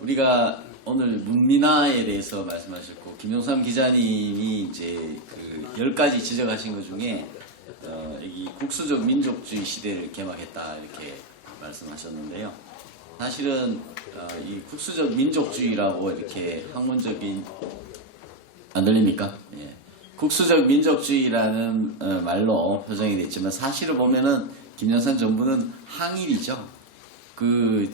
우리가 오늘 문민화에 대해서 말씀하셨고 김용삼 기자님이 이제 그 10가지 지적하신 것 중에 여기 국수적 민족주의 시대를 개막했다 이렇게 말씀하셨는데요. 사실은 이 국수적 민족주의라고 이렇게 학문적인 안 들립니까? 예. 국수적 민족주의라는 말로 표정이 됐지만 사실을 보면은 김영삼 정부는 항일이죠. 그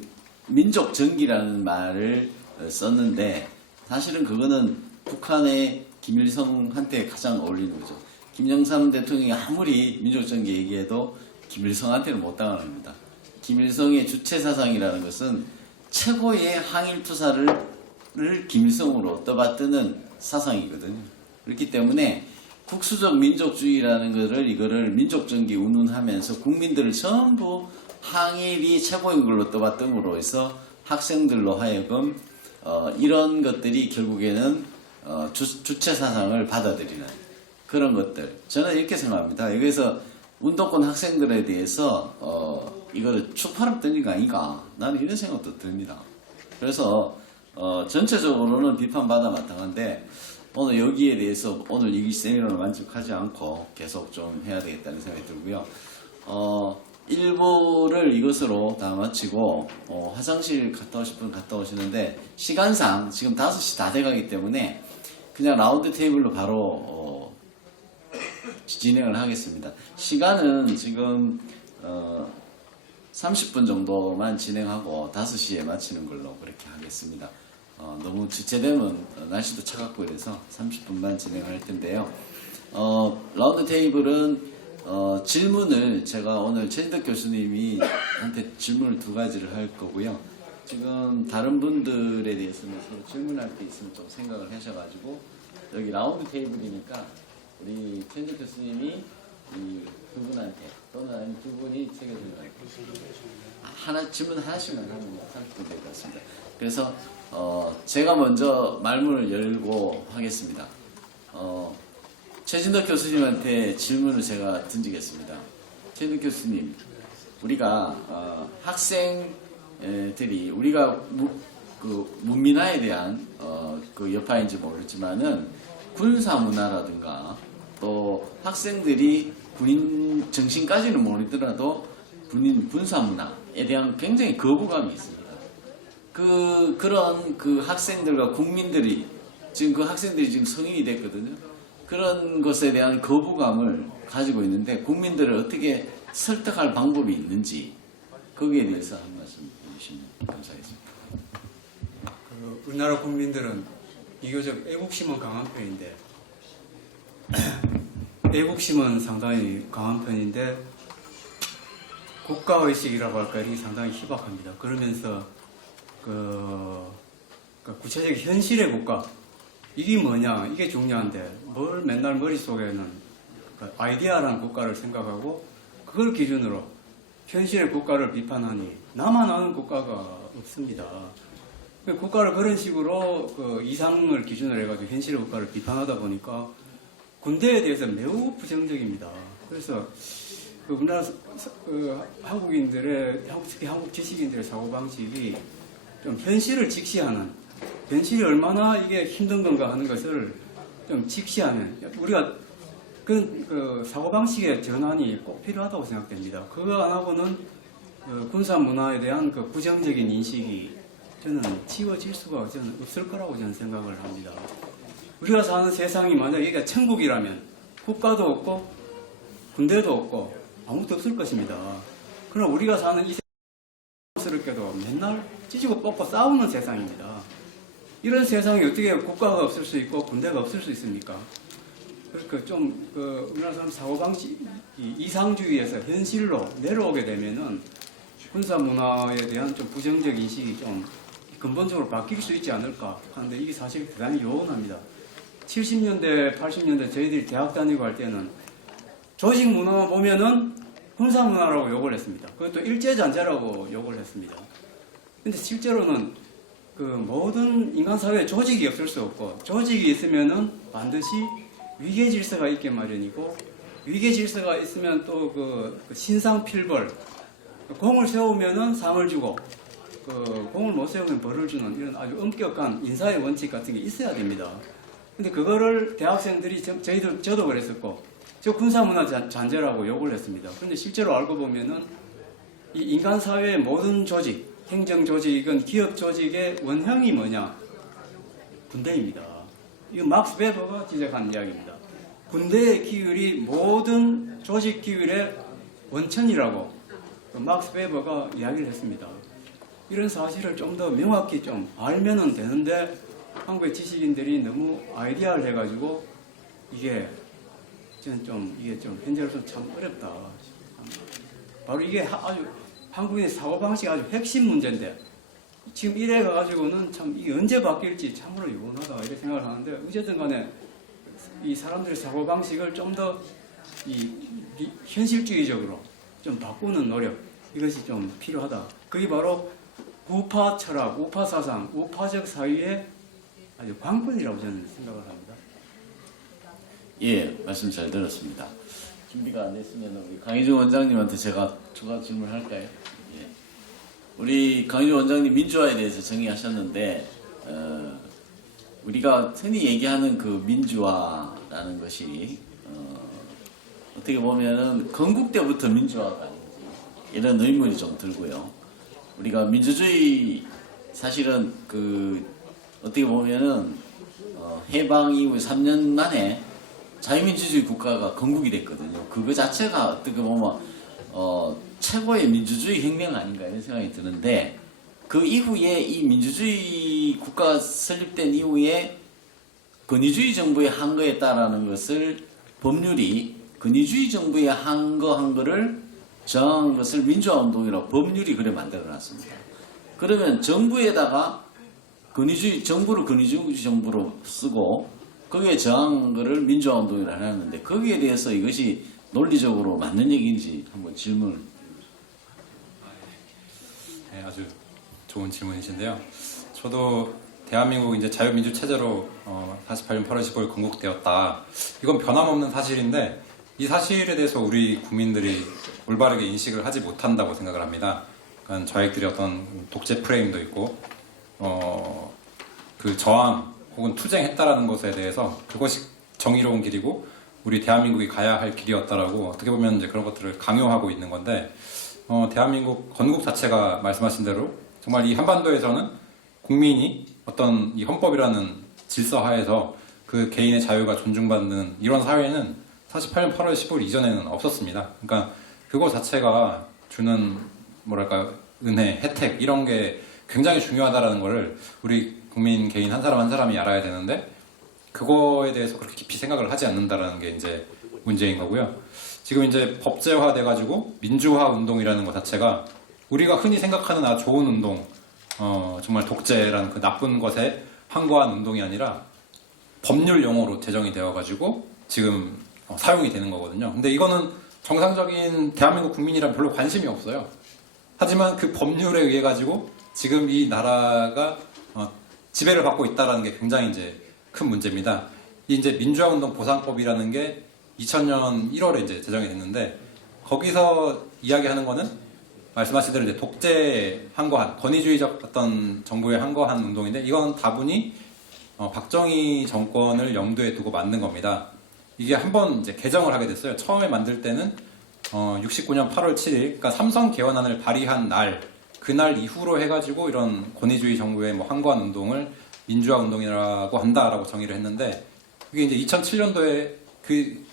민족정기라는 말을 썼는데 사실은 그거는 북한의 김일성한테 가장 어울리는 거죠. 김영삼 대통령이 아무리 민족정기 얘기해도 김일성한테는 못 당합니다. 김일성의 주체사상이라는 것은 최고의 항일투사를 김일성으로 떠받드는 사상이거든요. 그렇기 때문에 국수적 민족주의라는 이거를 민족정기 운운하면서 국민들을 전부 항일이 최고인 걸로 떠받듦으로 해서 학생들로 하여금 이런 것들이 결국에는 주체사상을 받아들이는 그런 것들. 저는 이렇게 생각합니다. 여기서 운동권 학생들에 대해서 이거를 추파를 던진 거 아닌가? 나는 이런 생각도 듭니다. 그래서 전체적으로는 비판받아 마땅한데 오늘 여기에 대해서 오늘 이 세미나를 만족하지 않고 계속 좀 해야 되겠다는 생각이 들고요. 일부를 이것으로 다 마치고 화장실 갔다 오실 분 갔다 오시는데 시간상 지금 5시 다 돼가기 때문에 그냥 라운드 테이블로 바로 진행을 하겠습니다. 시간은 지금 30분 정도만 진행하고 5시에 마치는 걸로 그렇게 하겠습니다. 너무 지체되면 날씨도 차갑고 이래서 30분만 진행할 텐데요. 라운드 테이블은 질문을 제가 오늘 최진덕 교수님이 한테 질문을 2가지를 할 거고요. 지금 다른 분들에 대해서는 서로 질문할 게 있으면 좀 생각을 하셔가지고 여기 라운드 테이블이니까 우리 최진덕 교수님이 이 두 분한테 또는 아니면 두 분이 책임을 하나 질문 하나씩만 하면 30분 될 것 같습니다. 그래서 제가 먼저 말문을 열고 하겠습니다. 최진덕 교수님한테 질문을 제가 던지겠습니다. 최진덕 교수님, 우리가 학생들이 우리가 문민화에 대한 그 여파인지 모르지만은 군사 문화라든가 또 학생들이 군인 정신까지는 모르더라도 군인 군사 문화에 대한 굉장히 거부감이 있습니다. 그런 학생들과 국민들이 지금 그 학생들이 지금 성인이 됐거든요. 그런 것에 대한 거부감을 가지고 있는데 국민들을 어떻게 설득할 방법이 있는지 거기에 대해서 한 말씀 해주시면 감사하겠습니다. 우리나라 국민들은 비교적 애국심은 강한 편인데 애국심은 상당히 강한 편인데 국가의식이라고 할까 이게 상당히 희박합니다. 그러면서 구체적 현실의 국가 이게 뭐냐 이게 중요한데 뭘 맨날 머릿속에는 아이디어라는 국가를 생각하고 그걸 기준으로 현실의 국가를 비판하니 나만 아는 국가가 없습니다. 국가를 그런 식으로 이상을 기준으로 해가지고 현실의 국가를 비판하다 보니까 군대에 대해서 매우 부정적입니다. 그래서 우리나라 한국인들의 특히 한국 지식인들의 사고방식이 좀 현실을 직시하는 현실이 얼마나 이게 힘든 건가 하는 것을 좀 직시하는 우리가 그 사고방식의 전환이 꼭 필요하다고 생각됩니다. 그거 안 하고는 군사 문화에 대한 그 부정적인 인식이 저는 지워질 수가 저는 없을 거라고 저는 생각을 합니다. 우리가 사는 세상이 만약 이게 천국이라면 국가도 없고 군대도 없고 아무것도 없을 것입니다. 그러나 우리가 사는 이 세상스럽게도 맨날 찢고 뽑고 싸우는 세상입니다. 이런 세상에 어떻게 국가가 없을 수 있고 군대가 없을 수 있습니까? 그러니까 좀 우리나라 사람 사고방식 이상주의에서 현실로 내려오게 되면은 군사 문화에 대한 좀 부정적 인식이 좀 근본적으로 바뀔 수 있지 않을까 하는데 이게 사실 대단히 요원합니다. 70년대, 80년대 저희들이 대학 다니고 할 때는 조직 문화만 보면은 군사 문화라고 욕을 했습니다. 그것도 일제잔재라고 욕을 했습니다. 근데 실제로는 모든 인간 사회에 조직이 없을 수 없고 조직이 있으면은 반드시 위계 질서가 있게 마련이고 위계 질서가 있으면 또 신상필벌 공을 세우면은 상을 주고 그 공을 못 세우면 벌을 주는 이런 아주 엄격한 인사의 원칙 같은 게 있어야 됩니다. 근데 그거를 대학생들이 저도 그랬었고 저 군사문화 잔재라고 욕을 했습니다. 그런데 실제로 알고 보면은 이 인간 사회의 모든 조직, 행정 조직은 기업 조직의 원형이 뭐냐? 군대입니다. 이거 막스 베버가 지적한 이야기입니다. 군대의 기율이 모든 조직 기율의 원천이라고 막스 베버가 이야기를 했습니다. 이런 사실을 좀 더 명확히 좀 알면은 되는데 한국의 지식인들이 너무 아이디어를 해가지고 이게 좀 현재로서 참 어렵다. 바로 이게 아주 한국인의 사고방식 아주 핵심 문제인데 지금 이래 가지고는 참 이게 언제 바뀔지 참으로 유곤하다 이렇게 생각을 하는데 어쨌든 간에 이 사람들의 사고방식을 좀 더 현실주의적으로 좀 바꾸는 노력 이것이 좀 필요하다. 그게 바로 우파 철학, 우파 사상, 우파적 사회의 아주 관건이라고 저는 생각을 합니다. 예, 말씀 잘 들었습니다. 준비가 안 됐으면 우리 강희중 원장님한테 제가 추가 질문할까요? 예. 우리 강희중 원장님 민주화에 대해서 정의하셨는데 우리가 흔히 얘기하는 그 민주화라는 것이 어떻게 보면은 건국 때부터 민주화가 아닌지 이런 의문이 좀 들고요. 우리가 민주주의 사실은 그 어떻게 보면은 해방 이후 3년 만에 자유민주주의 국가가 건국이 됐거든요. 그거 자체가 어떻게 보면 최고의 민주주의 혁명 아닌가 이런 생각이 드는데 그 이후에 이 민주주의 국가가 설립된 이후에 권위주의 정부의 한 거에 따르는 것을 법률이 권위주의 정부의 한 거를 정한 것을 민주화운동이라고 법률이 그래 만들어놨습니다. 그러면 정부에다가 정부를 권위주의 정부로 쓰고 거기에 정한 거를 민주화운동이라고 하는데 거기에 대해서 이것이 논리적으로 맞는 얘기인지 한번 질문을. 네, 아주 좋은 질문이신데요. 저도 대한민국 이제 자유민주 체제로 48년 8월 15일 건국되었다. 이건 변함없는 사실인데 이 사실에 대해서 우리 국민들이 올바르게 인식을 하지 못한다고 생각을 합니다. 그러니까 저희들이 어떤 독재 프레임도 있고 그 저항 혹은 투쟁했다라는 것에 대해서 그것이 정의로운 길이고 우리 대한민국이 가야 할 길이었다라고 어떻게 보면 이제 그런 것들을 강요하고 있는 건데 대한민국 건국 자체가 말씀하신 대로 정말 이 한반도에서는 국민이 어떤 이 헌법이라는 질서 하에서 그 개인의 자유가 존중받는 이런 사회는 48년 8월 15일 이전에는 없었습니다. 그러니까 그거 자체가 주는 뭐랄까 은혜, 혜택 이런 게 굉장히 중요하다라는 거를 우리 국민 개인 한 사람 한 사람이 알아야 되는데 그거에 대해서 그렇게 깊이 생각을 하지 않는다라는 게 이제 문제인 거고요. 지금 이제 법제화 돼가지고 민주화 운동이라는 것 자체가 우리가 흔히 생각하는 아주 좋은 운동, 정말 독재라는 그 나쁜 것에 항거한 운동이 아니라 법률 용어로 제정이 되어가지고 지금 사용이 되는 거거든요. 근데 이거는 정상적인 대한민국 국민이란 별로 관심이 없어요. 하지만 그 법률에 의해 가지고 지금 이 나라가 지배를 받고 있다는 게 굉장히 이제 큰 문제입니다. 이 이제 민주화운동 보상법이라는 게 2000년 1월에 이제 제정이 됐는데 거기서 이야기하는 거는 말씀하신 대로 이제 독재에 항거한 권위주의적 어떤 정부에 항거한 운동인데 이건 다분히 박정희 정권을 염두에 두고 만든 겁니다. 이게 한번 이제 개정을 하게 됐어요. 처음에 만들 때는 69년 8월 7일, 그러니까 삼성 개헌안을 발의한 날, 그날 이후로 해가지고 이런 권위주의 정부의 뭐 항거한 운동을 민주화 운동이라고 한다라고 정의를 했는데 그게 이제 2007년도에 그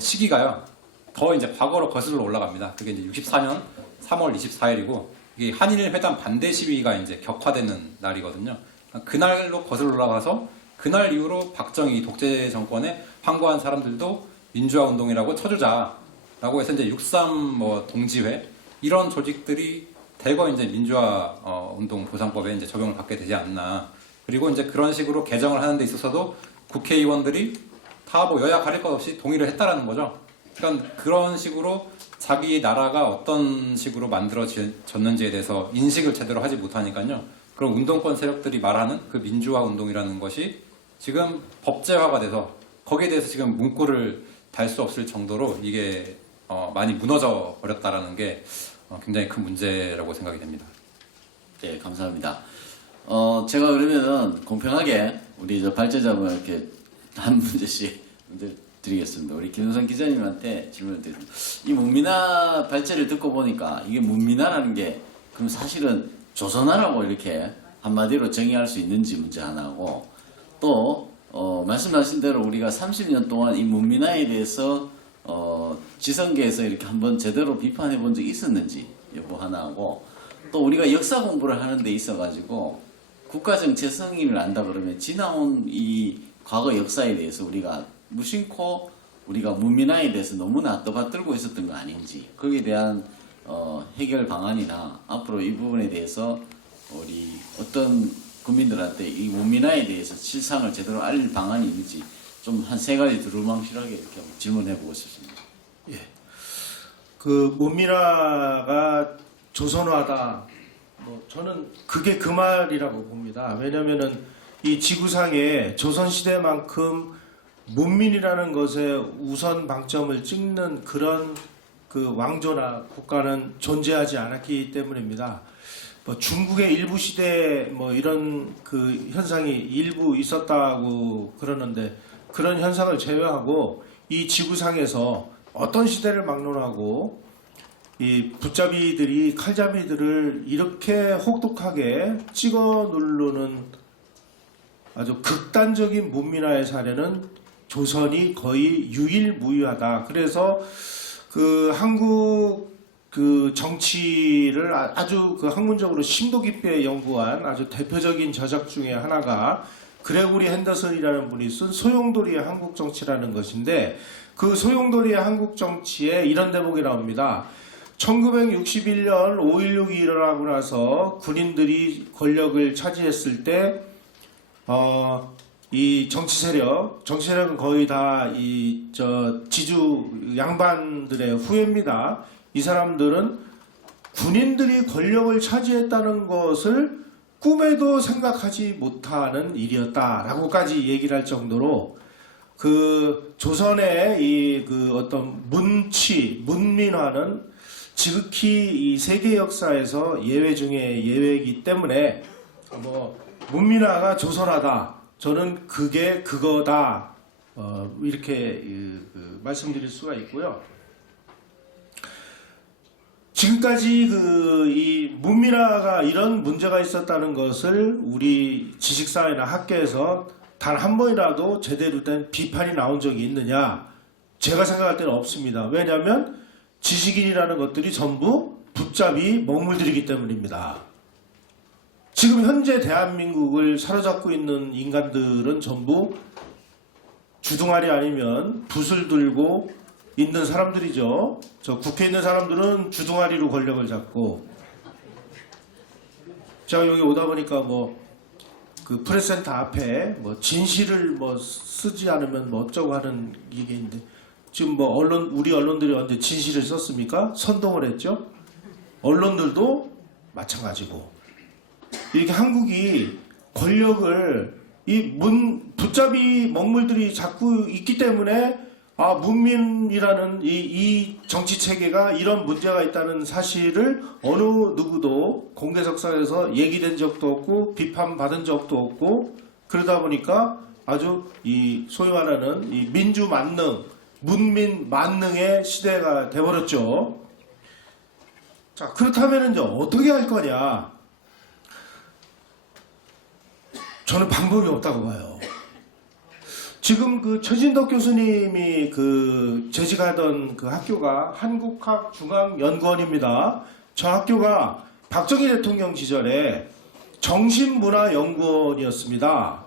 시기가요. 더 이제 과거로 거슬러 올라갑니다. 그게 이제 64년 3월 24일이고 이게 한일 회담 반대 시위가 이제 격화되는 날이거든요. 그날로 거슬러 올라가서 그날 이후로 박정희 독재 정권에 항거한 사람들도 민주화 운동이라고 쳐주자라고 해서 이제 63 뭐 동지회 이런 조직들이 대거 이제 민주화 운동 보상법에 이제 적용을 받게 되지 않나. 그리고 이제 그런 식으로 개정을 하는 데 있어서도 국회의원들이 다 뭐 여야 가릴 것 없이 동의를 했다라는 거죠. 그러니까 그런 식으로 자기 나라가 어떤 식으로 만들어졌는지에 대해서 인식을 제대로 하지 못하니까요. 그런 운동권 세력들이 말하는 그 민주화 운동이라는 것이 지금 법제화가 돼서 거기에 대해서 지금 문구를 달 수 없을 정도로 이게 많이 무너져 버렸다라는 게 굉장히 큰 문제라고 생각이 됩니다. 네, 감사합니다. 제가 그러면은 공평하게 우리 저 발제자분 이렇게 한 문제씩 문제 드리겠습니다. 우리 김영선 기자님한테 질문을 드립니다. 이 문민화 발제를 듣고 보니까 이게 문민화라는 게 그럼 사실은 조선화라고 이렇게 한마디로 정의할 수 있는지 문제 하나고 또 말씀하신 대로 우리가 30년 동안 이 문민화에 대해서 지성계에서 이렇게 한번 제대로 비판해 본 적이 있었는지 여부 하나하고 또 우리가 역사 공부를 하는 데 있어가지고 국가 정치의 성인을 안다 그러면 지나온 이 과거 역사에 대해서 우리가 무심코 우리가 문민화에 대해서 너무나 떠받들고 있었던 거 아닌지 거기에 대한 해결 방안이나 앞으로 이 부분에 대해서 우리 어떤 국민들한테 이 문민화에 대해서 실상을 제대로 알릴 방안이 있는지 좀 한 3가지 두루뭉실하게 이렇게 질문해 보고 싶습니다. 예. 그 문민화가 조선화다. 저는 그게 그 말이라고 봅니다. 왜냐면은 이 지구상에 조선시대만큼 문민이라는 것에 우선 방점을 찍는 그런 그 왕조나 국가는 존재하지 않았기 때문입니다. 중국의 일부 시대 이런 그 현상이 일부 있었다고 그러는데 그런 현상을 제외하고 이 지구상에서 어떤 시대를 막론하고 이 붙잡이들이 칼잡이들을 이렇게 혹독하게 찍어 누르는 아주 극단적인 문민화의 사례는 조선이 거의 유일무이하다. 그래서 그 한국 그 정치를 아주 그 학문적으로 심도 깊게 연구한 아주 대표적인 저작 중에 하나가 그레고리 핸더슨이라는 분이 쓴 소용돌이의 한국 정치라는 것인데 그 소용돌이의 한국 정치에 이런 대목이 나옵니다. 1961년 5.16이 일어나고 나서 군인들이 권력을 차지했을 때, 이 정치 세력은 거의 다 지주 양반들의 후예입니다. 이 사람들은 군인들이 권력을 차지했다는 것을 꿈에도 생각하지 못하는 일이었다라고까지 얘기를 할 정도로 그 조선의 그 어떤 문민화는 지극히 이 세계 역사에서 예외 중에 예외이기 때문에 문민화가 조선화다. 저는 그게 그거다. 이렇게 말씀드릴 수가 있고요. 지금까지 이 문민화가 이런 문제가 있었다는 것을 우리 지식사회나 학계에서 단 한 번이라도 제대로 된 비판이 나온 적이 있느냐? 제가 생각할 때는 없습니다. 왜냐하면 지식인이라는 것들이 전부 붙잡이 먹물들이기 때문입니다. 지금 현재 대한민국을 사로잡고 있는 인간들은 전부 주둥아리 아니면 붓을 들고 있는 사람들이죠. 저 국회에 있는 사람들은 주둥아리로 권력을 잡고 제가 여기 오다 보니까 그 프레스센터 앞에 진실을 쓰지 않으면 어쩌고 하는 이게 있는데 지금 우리 언론들이 언제 진실을 썼습니까? 선동을 했죠. 언론들도 마찬가지고 이렇게 한국이 권력을 붙잡이 먹물들이 자꾸 있기 때문에 문민이라는 이 정치 체계가 이런 문제가 있다는 사실을 어느 누구도 공개석상에서 얘기된 적도 없고 비판받은 적도 없고 그러다 보니까 아주 소위 말하는 민주 만능, 문민 만능의 시대가 돼버렸죠. 자, 그렇다면 이제 어떻게 할 거냐? 저는 방법이 없다고 봐요. 지금 그 최진덕 교수님이 재직하던 그 학교가 한국학중앙연구원입니다. 저 학교가 박정희 대통령 시절에 정신문화연구원이었습니다.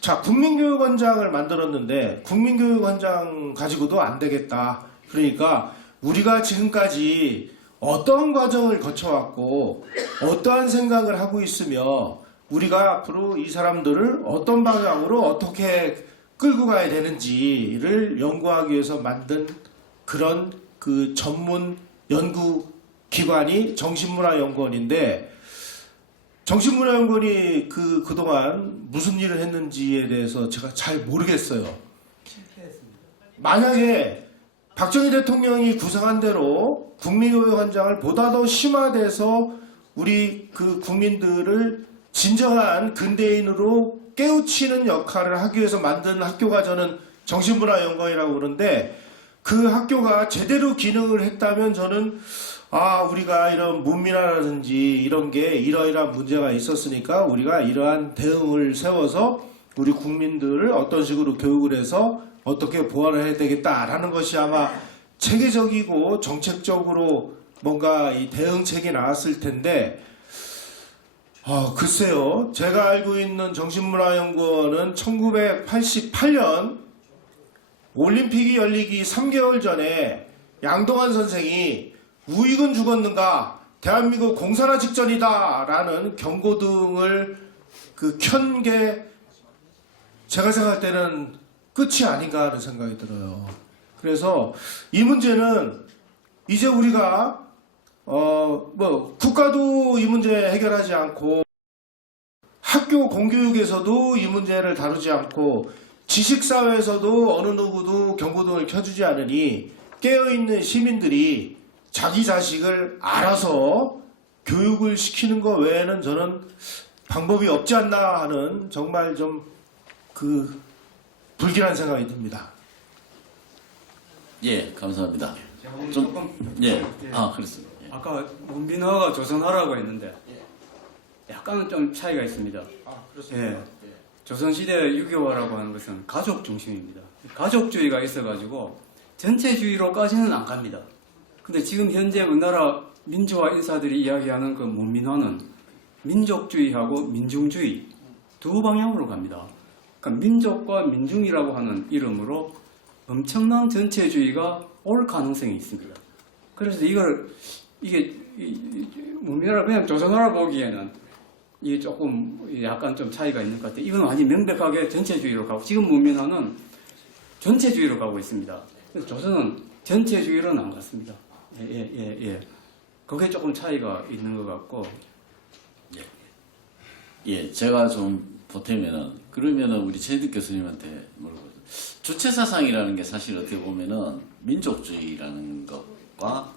자, 국민교육원장을 만들었는데 국민교육원장 가지고도 안 되겠다. 그러니까 우리가 지금까지 어떤 과정을 거쳐왔고 어떠한 생각을 하고 있으며 우리가 앞으로 이 사람들을 어떤 방향으로 어떻게 끌고 가야 되는지를 연구하기 위해서 만든 그런 그 전문 연구 기관이 정신문화연구원인데 정신문화연구원이 그동안 무슨 일을 했는지에 대해서 제가 잘 모르겠어요. 만약에 박정희 대통령이 구상한 대로 국민교육원장을 보다 더 심화돼서 우리 그 국민들을 진정한 근대인으로 깨우치는 역할을 하기 위해서 만든 학교가 저는 정신문화연구원이라고 그러는데 그 학교가 제대로 기능을 했다면 저는 우리가 이런 문민화라든지 이런 게 이러이러한 문제가 있었으니까 우리가 이러한 대응을 세워서 우리 국민들을 어떤 식으로 교육을 해서 어떻게 보완을 해야 되겠다라는 것이 아마 체계적이고 정책적으로 뭔가 이 대응책이 나왔을 텐데 글쎄요. 제가 알고 있는 정신문화연구원은 1988년 올림픽이 열리기 3개월 전에 양동환 선생이 우익은 죽었는가 대한민국 공산화 직전이다라는 경고등을 켠 게 제가 생각할 때는 끝이 아닌가 하는 생각이 들어요. 그래서 이 문제는 이제 우리가 국가도 이 문제 해결하지 않고 학교 공교육에서도 이 문제를 다루지 않고 지식사회에서도 어느 누구도 경고등을 켜주지 않으니 깨어있는 시민들이 자기 자식을 알아서 교육을 시키는 것 외에는 저는 방법이 없지 않나 하는 정말 좀 불길한 생각이 듭니다. 예, 감사합니다. 제가 좀- 조금 예, 그렇습니다. 예. 아까 문민화가 조선화라고 했는데 약간은 좀 차이가 있습니다. 예. 조선시대 유교화라고 하는 것은 가족 중심입니다. 가족주의가 있어가지고 전체주의로까지는 안 갑니다. 근데 지금 현재 우리나라 민주화 인사들이 이야기하는 그 문민화는 민족주의하고 민중주의 두 방향으로 갑니다. 그러니까 민족과 민중이라고 하는 이름으로 엄청난 전체주의가 올 가능성이 있습니다. 그래서 이게 문민화를 그냥 조선화로 보기에는 이게 조금 약간 좀 차이가 있는 것 같아요. 이건 완전 명백하게 전체주의로 가고 지금 문민화는 전체주의로 가고 있습니다. 그래서 조선은 전체주의로는 안 갔습니다. 예. 그게 조금 차이가 있는 것 같고. 예, 제가 좀 보태면은 그러면은 우리 최인득 교수님한테 물어보죠. 주체사상이라는 게 사실 어떻게 보면은 민족주의라는 것과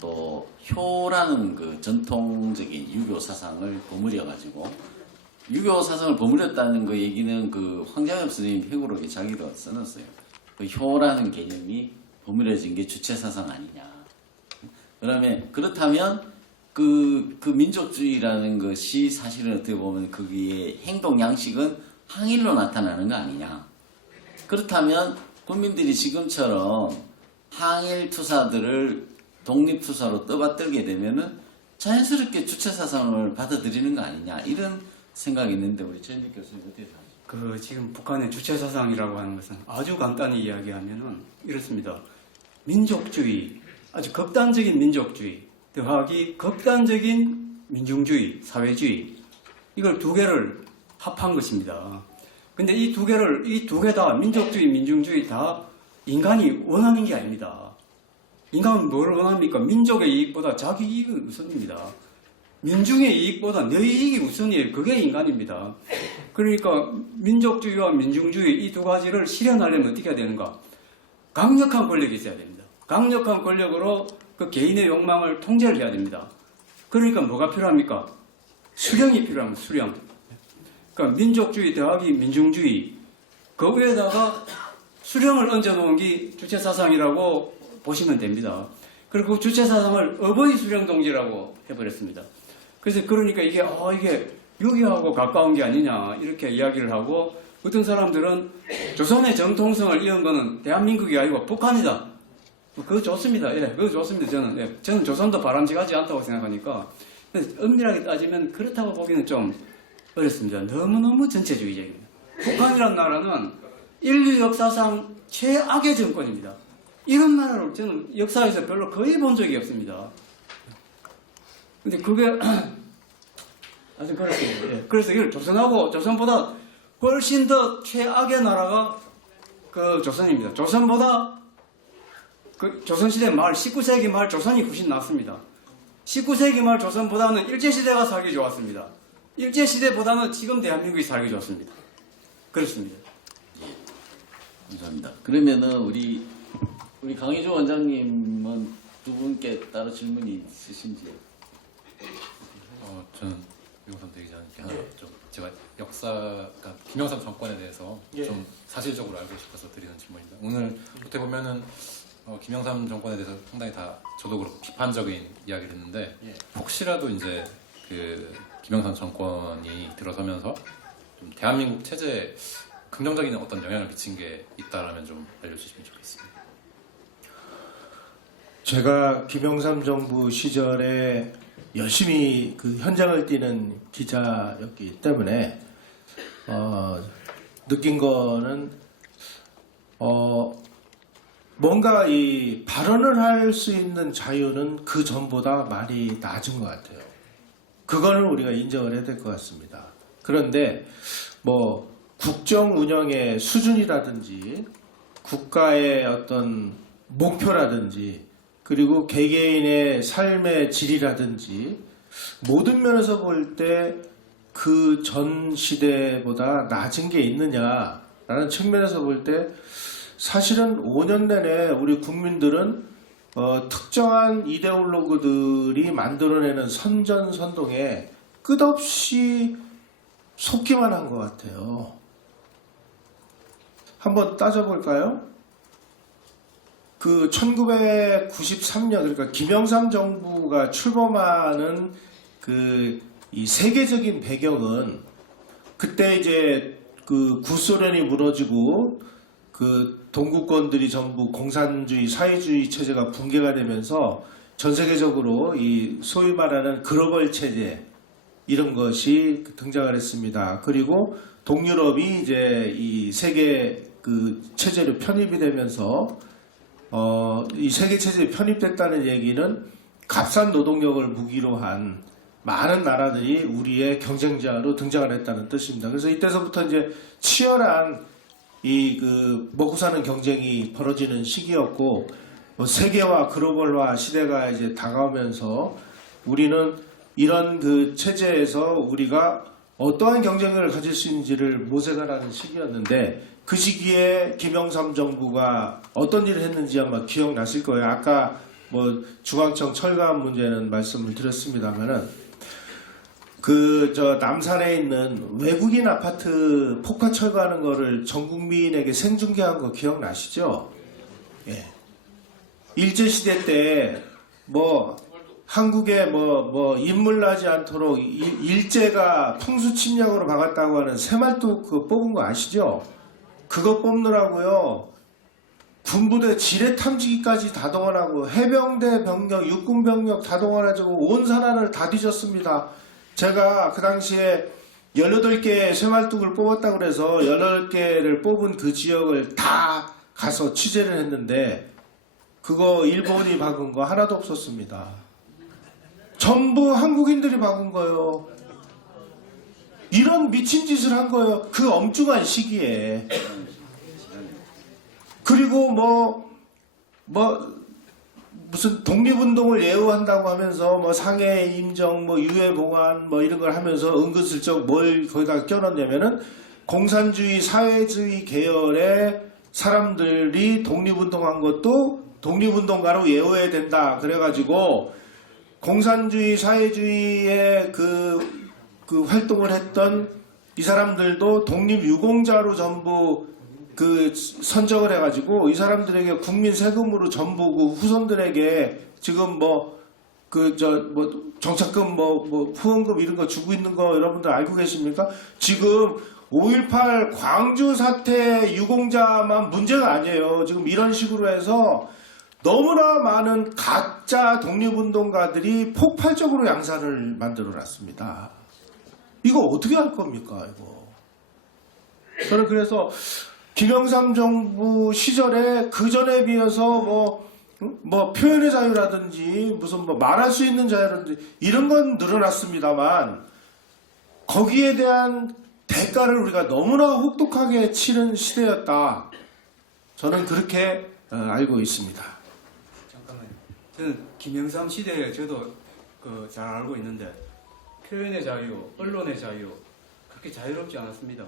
또 효라는 그 전통적인 유교 사상을 버무려 가지고 유교 사상을 버무렸다는 그 얘기는 그 황장엽 선생님 회고록에 자기도 써놨어요. 그 효라는 개념이 버무려진 게 주체사상 아니냐. 그렇다면 그 민족주의라는 것이 사실은 어떻게 보면 거기에 행동 양식은 항일로 나타나는 거 아니냐. 그렇다면 국민들이 지금처럼 항일 투사들을 독립투사로 떠받들게 되면은 자연스럽게 주체사상을 받아들이는 거 아니냐 이런 생각이 있는데 우리 최인득 교수님 어떻게 생각하세요? 지금 북한의 주체사상이라고 하는 것은 아주 간단히 이야기하면은 이렇습니다. 민족주의, 아주 극단적인 민족주의 더하기 극단적인 민중주의, 사회주의 이걸 두 개를 합한 것입니다. 근데 이 두 개 다 민족주의, 민중주의 다 인간이 원하는 게 아닙니다. 인간은 뭘 원합니까? 민족의 이익보다 자기 이익이 우선입니다. 민중의 이익보다 내 이익이 우선이에요. 그게 인간입니다. 그러니까 민족주의와 민중주의 이 두 가지를 실현하려면 어떻게 해야 되는가? 강력한 권력이 있어야 됩니다. 강력한 권력으로 그 개인의 욕망을 통제를 해야 됩니다. 그러니까 뭐가 필요합니까? 수령이 필요합니다. 수령. 그러니까 민족주의 더하기 민중주의 그 위에다가 수령을 얹어놓은 게 주체사상이라고 보시면 됩니다. 그리고 주체사상을 어버이 수령동지라고 해버렸습니다. 그래서 그러니까 이게 유교하고 가까운 게 아니냐 이렇게 이야기를 하고 어떤 사람들은 조선의 정통성을 이은 거는 대한민국이 아니고 북한이다. 그거 좋습니다. 예, 그거 좋습니다. 저는 조선도 바람직하지 않다고 생각하니까 엄밀하게 따지면 그렇다고 보기는 좀 어렵습니다. 너무너무 전체주의적입니다. 북한이라는 나라는 인류 역사상 최악의 정권입니다. 이런 나라를 저는 역사에서 별로 거의 본 적이 없습니다. 근데 그게 아주 그렇습니다. 예. 그래서 이걸 조선보다 훨씬 더 최악의 나라가 그 조선입니다. 조선보다 그 조선시대 말 19세기 말 조선이 훨씬 낫습니다. 19세기 말 조선보다는 일제시대가 살기 좋았습니다. 일제시대보다는 지금 대한민국이 살기 좋습니다. 그렇습니다. 감사합니다. 그러면은 우리 강희조 원장님은 두 분께 따로 질문이 있으신지? 저는 김영삼 대기자님께 하나 좀 제가 역사가 김영삼 정권에 대해서 예. 좀 사실적으로 알고 싶어서 드리는 질문입니다. 오늘 어떻게 보면은 김영삼 정권에 대해서 상당히 다 저도 그렇고 비판적인 이야기를 했는데 예. 혹시라도 이제 그 김영삼 정권이 들어서면서 좀 대한민국 체제에 긍정적인 어떤 영향을 미친 게 있다라면 좀 알려주시면 좋겠습니다. 제가 김영삼 정부 시절에 열심히 그 현장을 뛰는 기자였기 때문에 느낀 거는 뭔가 이 발언을 할 수 있는 자유는 그 전보다 많이 낮은 것 같아요. 그거는 우리가 인정을 해야 될 것 같습니다. 그런데 뭐 국정 운영의 수준이라든지 국가의 어떤 목표라든지 그리고 개개인의 삶의 질이라든지 모든 면에서 볼 때 그 전 시대보다 낮은 게 있느냐라는 측면에서 볼 때 사실은 5년 내내 우리 국민들은 특정한 이데올로그들이 만들어내는 선전선동에 끝없이 속기만 한 것 같아요. 한번 따져볼까요? 그 1993년 그러니까 김영삼 정부가 출범하는 그 이 세계적인 배경은 그때 이제 그 구소련이 무너지고 그 동구권들이 전부 공산주의 사회주의 체제가 붕괴가 되면서 전 세계적으로 이 소위 말하는 글로벌 체제 이런 것이 등장을 했습니다. 그리고 동유럽이 이제 이 세계 그 체제로 편입이 되면서 이 세계 체제에 편입됐다는 얘기는 값싼 노동력을 무기로 한 많은 나라들이 우리의 경쟁자로 등장을 했다는 뜻입니다. 그래서 이때서부터 이제 치열한 이 그 먹고 사는 경쟁이 벌어지는 시기였고 세계화 글로벌화 시대가 이제 다가오면서 우리는 이런 그 체제에서 우리가 어떠한 경쟁력을 가질 수 있는지를 모색을 하는 시기였는데 그 시기에 김영삼 정부가 어떤 일을 했는지 아마 기억나실 거예요. 아까 뭐 중앙청 철강 문제는 말씀을 드렸습니다만은 그 저 남산에 있는 외국인 아파트 폭파 철거하는 거를 전 국민에게 생중계한 거 기억나시죠? 예. 일제 시대 때 뭐 한국에 뭐 인물 나지 않도록 일제가 풍수 침략으로 막았다고 하는 새말뚝 그거 뽑은 거 아시죠? 그거 뽑느라고요. 군부대 지뢰 탐지기까지 다 동원하고 해병대 병력, 육군 병력 다 동원해가지고 온 산하를 다 뒤졌습니다. 제가 그 당시에 18개의 쇠말뚝을 뽑았다고 그래서 18개를 뽑은 그 지역을 다 가서 취재를 했는데 그거 일본이 박은 거 하나도 없었습니다. 전부 한국인들이 박은 거예요. 이런 미친 짓을 한 거예요. 그 엄중한 시기에. 그리고 무슨 독립운동을 예우한다고 하면서 뭐 상해 임정, 뭐 유해 봉환 뭐 이런 걸 하면서 은근슬쩍 뭘 거기다 껴넣냐면은 공산주의 사회주의 계열의 사람들이 독립운동한 것도 독립운동가로 예우해야 된다. 그래가지고 공산주의 사회주의의 그 활동을 했던 이 사람들도 독립유공자로 전부 그 선정을 해가지고 이 사람들에게 국민 세금으로 전부 그 후손들에게 지금 정착금 후원금 이런 거 주고 있는 거 여러분들 알고 계십니까? 지금 5.18 광주 사태 유공자만 문제가 아니에요. 지금 이런 식으로 해서 너무나 많은 가짜 독립운동가들이 폭발적으로 양산을 만들어 놨습니다. 이거 어떻게 할 겁니까, 이거? 저는 그래서 김영삼 정부 시절에 그 전에 비해서 표현의 자유라든지 무슨 말할 수 있는 자유라든지 이런 건 늘어났습니다만 거기에 대한 대가를 우리가 너무나 혹독하게 치른 시대였다. 저는 그렇게 알고 있습니다. 잠깐만요. 저는 김영삼 시대에 저도 잘 알고 있는데 표현의 자유, 언론의 자유 그렇게 자유롭지 않았습니다.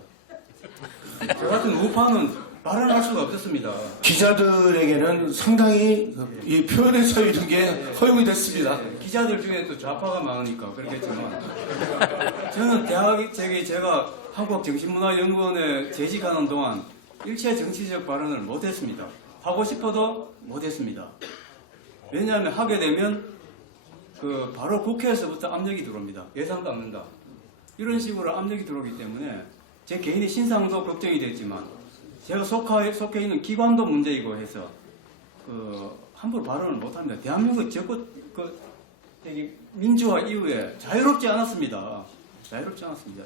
저 같은 우파는 발언할 수가 없었습니다. 기자들에게는 상당히 이 표현의 자유 이런 게 허용이 됐습니다. 기자들 중에 또 좌파가 많으니까 그렇겠지만 저는 제가 한국정신문화연구원에 재직하는 동안 일체 정치적 발언을 못했습니다. 하고 싶어도 못했습니다. 왜냐하면 하게 되면 바로 국회에서부터 압력이 들어옵니다. 예상도 않는다. 이런 식으로 압력이 들어오기 때문에 제 개인의 신상도 걱정이 됐지만 제가 속해 있는 기관도 문제이고 해서 함부로 발언을 못합니다. 대한민국 민주화 이후에 자유롭지 않았습니다. 자유롭지 않았습니다.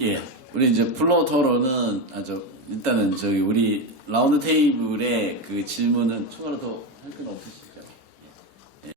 예. 우리 이제 플로어 토론은 일단은 우리 라운드 테이블의 그 질문은 추가로 더 할 건 없으시죠?